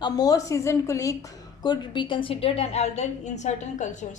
A more seasoned colleague could be considered an elder in certain cultures.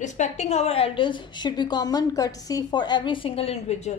Respecting our elders should be common courtesy for every single individual.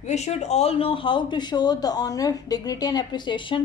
We should all know how to show the honor, dignity and appreciation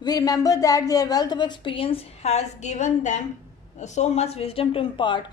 We remember that their wealth of experience has given them so much wisdom to impart.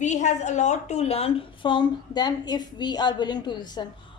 We has a lot to learn from them if we are willing to listen.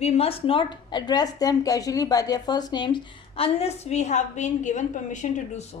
we must not address them casually by their first names unless we have been given permission to do so.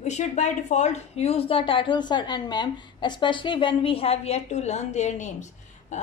We should by default use the title sir and ma'am especially when we have yet to learn their names.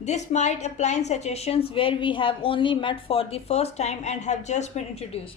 This might apply in situations where we have only met for the first time and have just been introduced.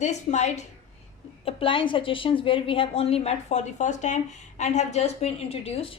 This might apply in situations where we have only met for the first time and have just been introduced.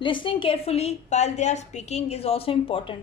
listening carefully while they are speaking is also important.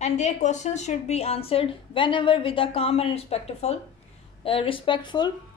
and their questions should be answered whenever with a calm and respectful.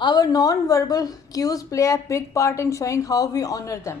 Our non-verbal cues play a big part in showing how we honor them.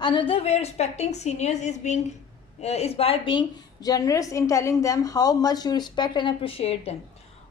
another way respecting seniors is by being generous in telling them how much you respect and appreciate them.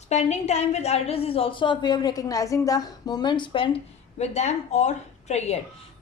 Spending time with elders is also a way of recognizing the moment spent with them or treasured.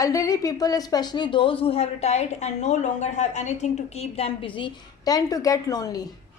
Elderly people, especially those who have retired and no longer have anything to keep them busy, tend to get lonely.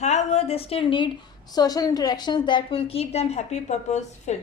However, they still need social interactions that will keep them happy, purposeful.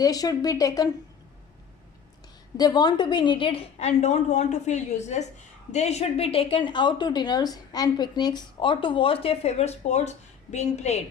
they should be taken, they want to be needed and don't want to feel useless. They should be taken out to dinners and picnics or to watch their favorite sports being played.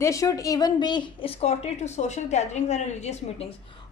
They should even be escorted to social gatherings and religious meetings.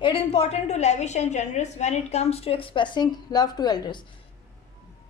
It is important to lavish and generous when it comes to expressing love to elders.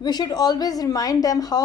We should always remind them how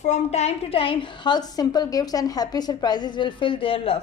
From time to time, hugs, simple gifts and happy surprises will fill their love.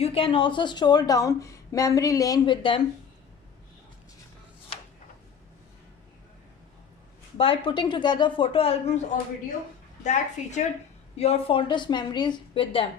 You can also stroll down memory lane with them by putting together photo albums or video that featured your fondest memories with them.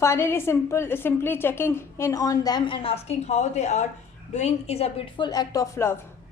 Finally, simply checking in on them and asking how they are doing is a beautiful act of love.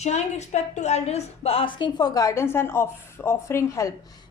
showing respect to elders by asking for guidance and offering help.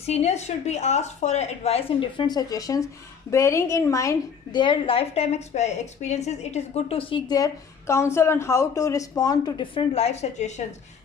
seniors should be asked for advice in different situations. Bearing in mind their lifetime experiences, it is good to seek their counsel on how to respond to different life situations.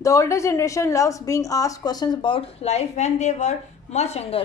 The older generation loves being asked questions about life when they were much younger.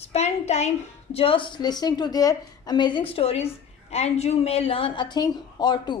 spend time just listening to their amazing stories and you may learn a thing or two.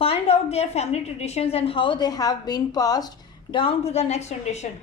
Find out their family traditions and how they have been passed down to the next generation.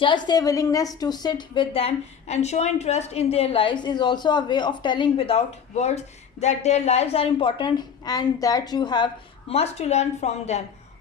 Just their willingness to sit with them and show interest in their lives is also a way of telling without words that their lives are important and that you have much to learn from them.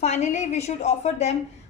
finally we should offer them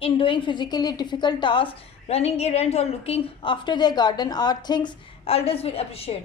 in doing physically difficult tasks, running errands or looking after their garden are things elders will appreciate.